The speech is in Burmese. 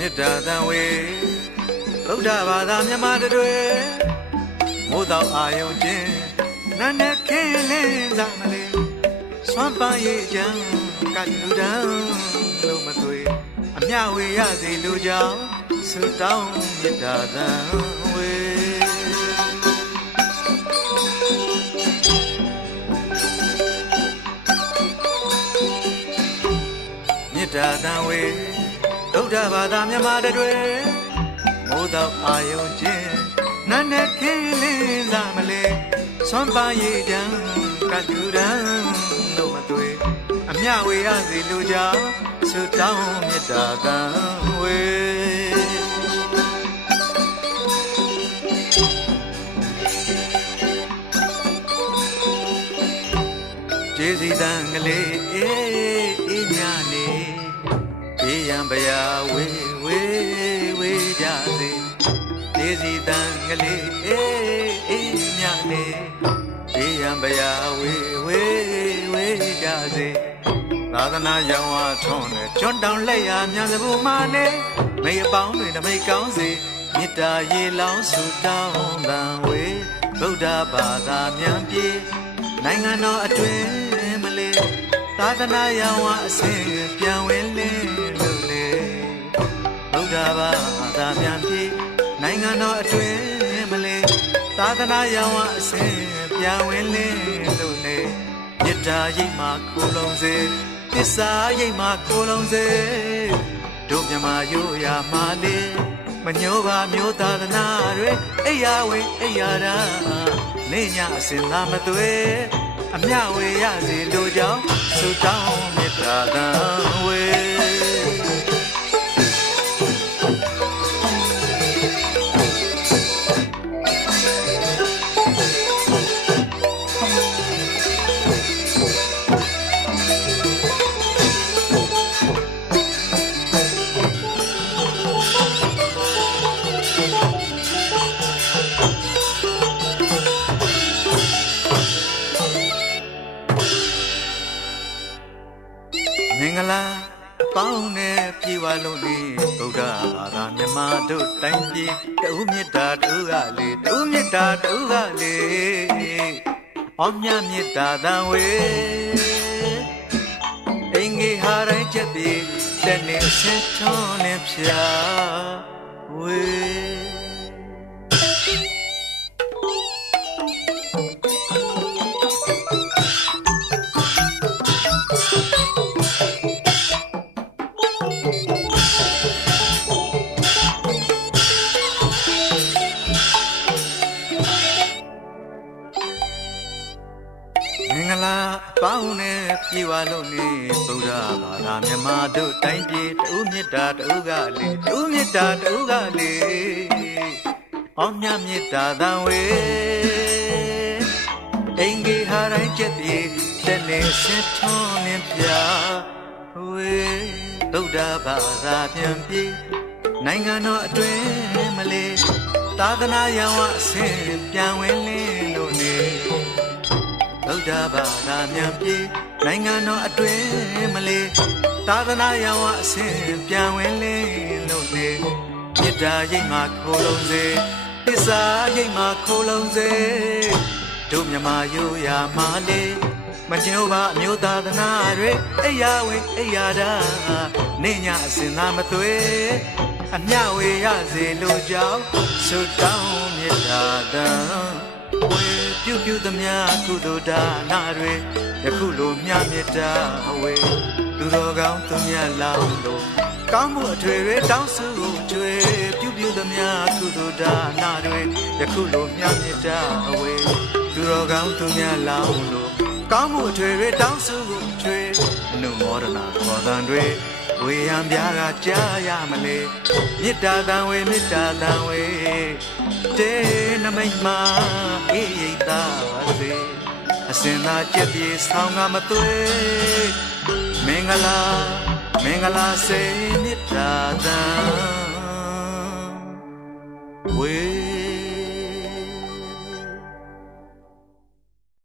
မေတ္တာတန်ဝေဗုဒ္ဓဘာသာမြန်မာတွေမိုးတော်အာယုံချင်းနတ်နဲ့ခင်းလင်းစားမလေးစွမ်းပန်းရဲ့ကြံကလူတန်းလို့မသွေအမြဝေရစီလူကြောင့်ဆုတောင်းမေတ္တာတန်ဝေမေတ္တာတန်ဝေ ဒုဒ္ဓဘာသာမြန်မာတွေမိုးတော့အာယုံချင်းနတ်နဲ့ခင်းလင်းစားမလဲဆွမ်းပါရည်တံကတူတံလို့မသွေအမြဝေရစီလူကြောင့်ဆုတောင်းမေတ္တာတန်ဝေကျေးဇူးတန်ကလေးအေးအေးညာနေေး ရန်ဗျာဝေးဝေးဝေးကြစေဒေစီတန်ကလေးအေးအေးမြနေေးရန်ဗျာဝေးဝေးဝေးကြစေသာသနာရောင်ဝါထွန်းနဲ့ကျွန်းတောင်လက်ရမြန်စပူမာနေမိအပေါင်းတွေတမိတ်ကောင်းစေမေတ္တာရေလောင်းဆုတောင်းတန်ဝေးဗုဒ္ဓဘာသာမြန်ပြေနိုင်ငံတော်အတွင်းမလေးသာသနာယဝအစဉ်ပြန်ဝင်လင်းလို့လေ ဘုရားဘာသာပြန်ပြေနိုင်ငံတော်အတွင်းမလေးသာသနာယဝအစဉ်ပြန်ဝင်လင်းလို့လေမေတ္တာရိပ်မှာကိုလုံးစေသစ္စာရိပ်မှာကိုလုံးစေတို့မြမရိုးရာမာလေးမညိုပါမျိုးသာသနာတွေအိယာဝင်အိယာရာနေညအစဉ်လာမသွေအမြဝေရစီလူကြောင့်ဆုတောင်းမေတ္တာတံဝေ နဲ့ပြေဝလုံးလေးဗုဒ္ဓဘာသာမြမတို့တိုင်းပြည်တူမေတ္တာတူကလေးတူမေတ္တာတူကလေးအောင်မြမေတ္တာတန်ဝေအင်္ဂေဟာတိုင်းချက်ပြေလက်နဲ့ဆင်းထွန်းလင်းဖြာဝေ ပြေဝလုံးနေဗုဒ္ဓဘာသာမြမတို့တိုင်းပြည်တူမေတ္တာတူကလေးတူမေတ္တာတူကလေးအောင်မြမေတ္တာသံဝေအင်္ဂေဟာတိုင်းချက်ပြေတဲ့နေဆင်းထွန်းလင်းပြဝေဗုဒ္ဓဘာသာပြန်ပြေနိုင်ငံတော်အတွင်းမလေးသာသနာယဝအစဉ်ပြန်ဝင်လင်းလို့နေဗုဒ္ဓဘာသာမြန်ပြေ နိုင်ငံတော်အတွင်းမလေးသာသနာယဝအစဉ်ပြန်ဝင်လင်းလို့နေမေတ္တာရိပ်မှာခိုးလုံးစေသစ္စာရိပ်မှာခိုးလုံးစေတို့မြမရိုးရာမာလေးမကျိုးပါအမျိုးသာသနာတွေအိယာဝင်အိယာတာနေညအစဉ်သာမသွေအမြဝေရစေလိုကြောင့်ဆုတောင်းမေတ္တာတံ ဝေပြုပြုသမျှကုသိုလ်ဒါနတွေယခုလိုမြမေတ္တာအဝေသူတော်ကောင်းသူမြတ်လောင်းတို့ကောင်းမှုအထွေတွေတောင်းစုကျွေပြုပြုသမျှကုသိုလ်ဒါနတွေယခုလိုမြမေတ္တာအဝေသူတော်ကောင်းသူမြတ်လောင်းတို့ ကောင်းမှုအထွေတွေတောင်းစုကျွေအနုမောဒနာခေါ်တန်တွေဝေယံပြားကကြားရမလေမေတ္တာတန်ဝေမေတ္တာတန်ဝေတေနမိတ်မာအေးရိတ်သာစေအစင်သာကြက်ပြေဆောင်ကမသွေမင်္ဂလာမင်္ဂလာစေမေတ္တာတံဝေ